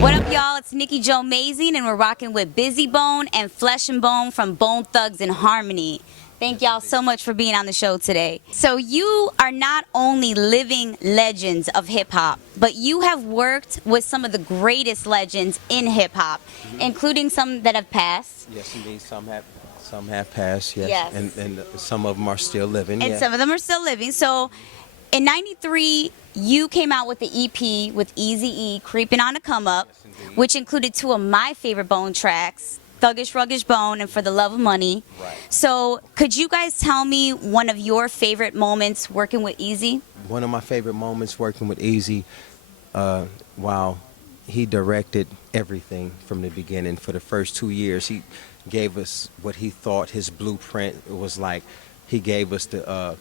What up, y'all? It's NIKKIJOMAZING, and we're rocking with Bizzy Bone and Flesh and Bone from Bone Thugs and Harmony. Thank y'all so much for being on the show today. So you are not only living legends of hip-hop, but you have worked with some of the greatest legends in hip-hop, including some that have passed. Yes, indeed. Some have passed, yes. Yes. And some of them are still living, And some of them are still living. So in '93, you came out with the EP with Eazy-E, Creeping on a Come Up, which included two of my favorite Bone tracks, Thuggish Ruggish Bone and For the Love of Money. Right. So could you guys tell me one of your favorite moments working with Eazy? One of my favorite moments working with Eazy, wow, he directed everything from the beginning. For the first 2 years, he gave us what he thought his blueprint was like. He gave us the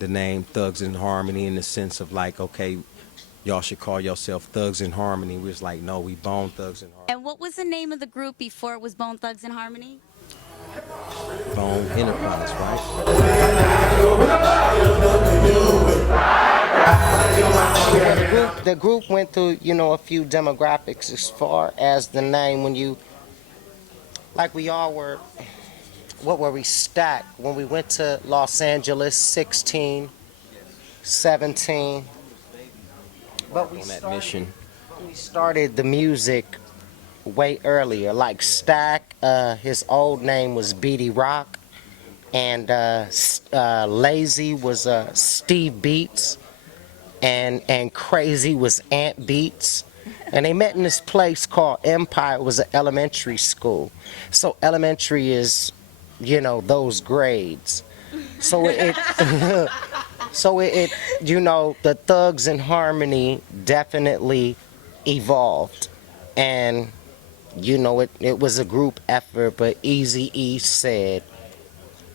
name Thugs in Harmony, in the sense of like, okay, y'all should call yourself Thugs in Harmony. We was like, no, we Bone Thugs in Harmony. And what was the name of the group before it was Bone Thugs and Harmony? Bone Enterprise, right? The group went through, you know, a few demographics as far as the name. When you, like we all were, what were we, stacked when we went to Los Angeles, 16, 17. But we On that mission. We started the music way earlier. Like Stack, his old name was Beatty Rock, and Lazy was Steve Beats, and Crazy was Ant Beats. And they met in this place called Empire. It was an elementary school. So elementary is, you know, those grades. So it you know, the Thugs in Harmony definitely evolved. And, you know, it was a group effort, but Eazy-E said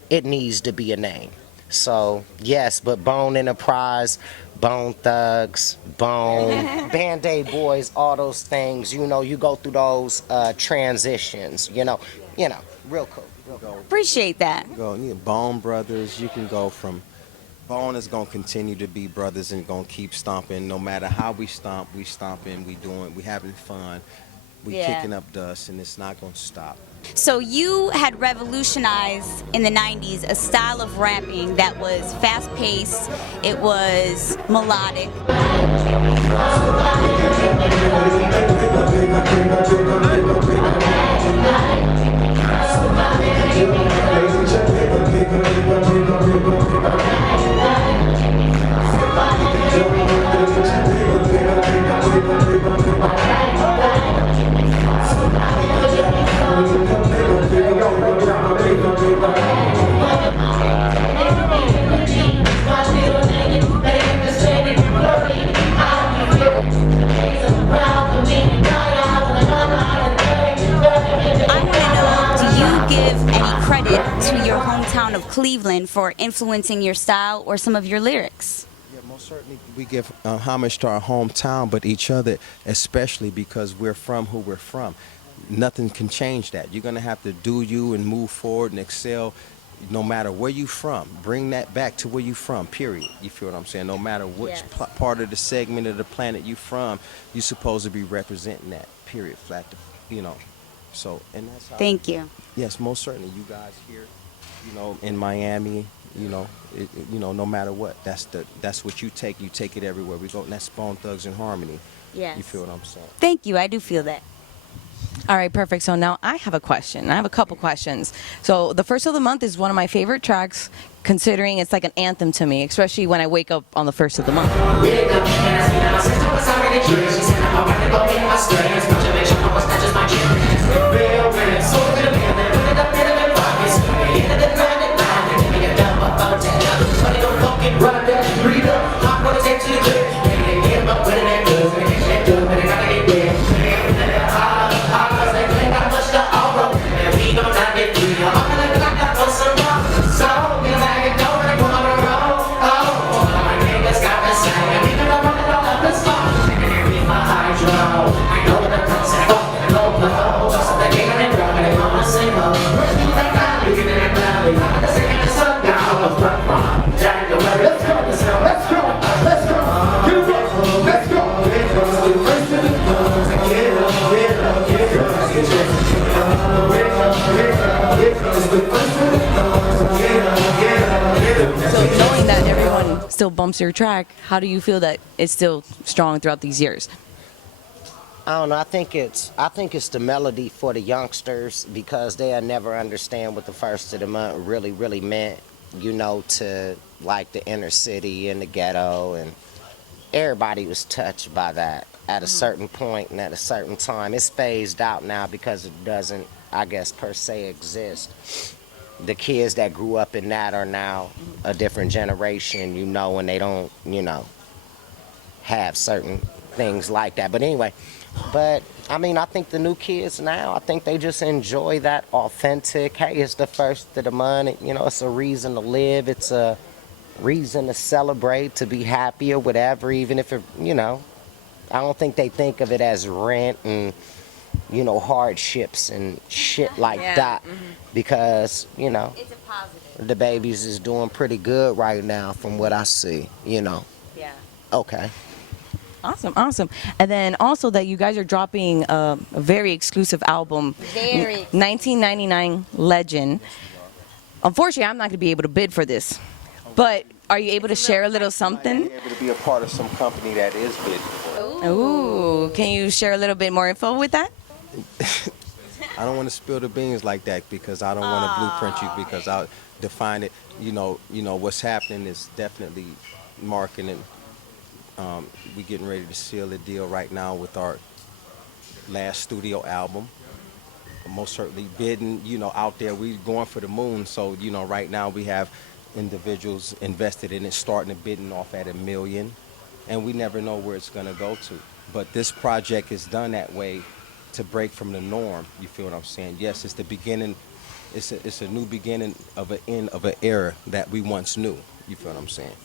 it needs to be a name. So, yes, but Bone Enterprise, Bone Thugs, Bone, Band-Aid Boys, all those things, you know, you go through those transitions, you know, real cool. Appreciate that. Bone Brothers, you can go from, Bone is going to continue to be brothers and going to keep stomping. No matter how we stomping, we having fun, we kicking up dust, and it's not going to stop. So you had revolutionized in the 90s a style of rapping that was fast-paced, it was melodic. Of Cleveland for influencing your style or some of your lyrics? Yeah, most certainly we give homage to our hometown, but each other especially, because we're from who we're from. Nothing can change that. You're going to have to do you and move forward and excel no matter where you're from. Bring that back to where you're from, period. You feel what I'm saying? No matter which part of the segment of the planet you're from, you're supposed to be representing that, period. Flat, you know. So, and that's how. Thank you. Yes, most certainly. You guys here, you know, in Miami, you know, no matter what, that's what you take it everywhere we go, and that's Bone Thugs in Harmony. Yes. You feel what I'm saying? Thank you, I do feel that. All right, perfect. So now I have a question. I have a couple questions. So the first of the month is one of my favorite tracks, considering it's like an anthem to me, especially when I wake up on the first of the month. So knowing that everyone still bumps your track, how do you feel that it's still strong throughout these years? I don't know. I think it's the melody for the youngsters because they'll never understand what the first of the month really meant. You know, to like the inner city and the ghetto, and everybody was touched by that at a certain point and at a certain time. It's phased out now because it doesn't, I guess, per se exist. The kids that grew up in that are now a different generation, you know, and they don't, you know, have certain things like that. But anyway, I mean, I think the new kids now, I think they just enjoy that authentic, hey, it's the first of the month, you know, it's a reason to live, it's a reason to celebrate, to be happy or whatever, even if it, you know, I don't think they think of it as rent and, you know, hardships and shit like that, because, you know, It's a positive. the babies is doing pretty good right now from what I see, you know. Yeah. Okay. Awesome, awesome. And then also that you guys are dropping a very exclusive album, Very. 1999 Legend. Unfortunately, I'm not going to be able to bid for this, but are you able to share a little something? Be able to be a part of some company that is big. Ooh, can you share a little bit more info with that? I don't want to spill the beans like that because I don't want to blueprint you because I'll define it. You know what's happening is definitely marketing. We getting ready to seal a deal right now with our last studio album. Most certainly bidding, you know, out there. We going for the moon. So, you know, right now we have individuals invested in it, starting to bidding off at $1 million, and we never know where it's going to go to. But this project is done that way to break from the norm. You feel what I'm saying? Yes, it's the beginning. It's a new beginning of an end of an era that we once knew. You feel what I'm saying?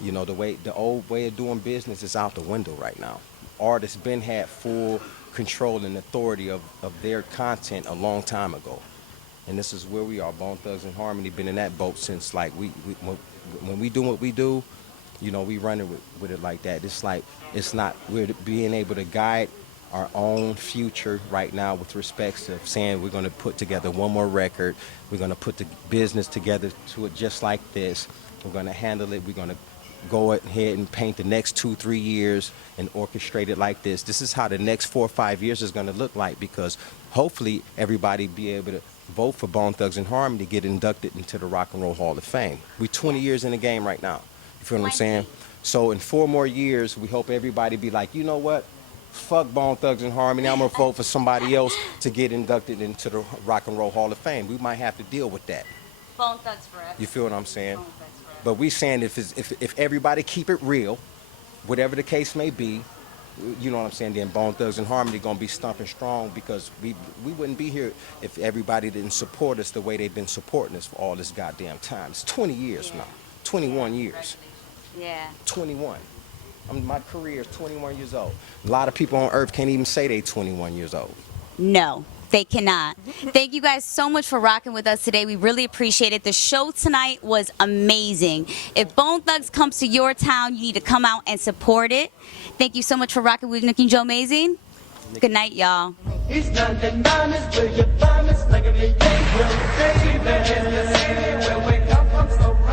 You know, the old way of doing business is out the window right now. Artists been had full control and authority of their content a long time ago. And this is where we are. Bone Thugs and Harmony been in that boat since like when we do what we do, you know, we run it with it like that. It's like, we're being able to guide our own future right now with respects to saying we're going to put together one more record. We're going to put the business together to it just like this. We're going to handle it. We're going to go ahead and paint the next 2-3 years and orchestrate it like this. This is how the next 4 or 5 years is going to look like, because hopefully everybody be able to vote for Bone Thugs and Harmony to get inducted into the Rock and Roll Hall of Fame. We're 20 years in the game right now. You feel what I'm saying? So in 4 more years, we hope everybody be like, you know what? Fuck Bone Thugs and Harmony. I'm going to vote for somebody else to get inducted into the Rock and Roll Hall of Fame. We might have to deal with that. Bone Thugs forever. You feel what I'm saying? Bone Thugs forever. But we saying if everybody keep it real, whatever the case may be, you know what I'm saying, then Bone Thugs and Harmony gonna be stumping strong, because we wouldn't be here if everybody didn't support us the way they've been supporting us for all this goddamn time. It's 20 years now, 21 years, Yeah. 21. My career is 21 years old. A lot of people on earth can't even say they 21 years old. No, they cannot. Thank you guys so much for rocking with us today. We really appreciate it. The show tonight was amazing. If Bone Thugs comes to your town, you need to come out and support it. Thank you so much for rocking with Nikki and Joe Amazing. Good night, y'all. He's not anonymous, will you promise? Like a million will, baby. Where we come from so right.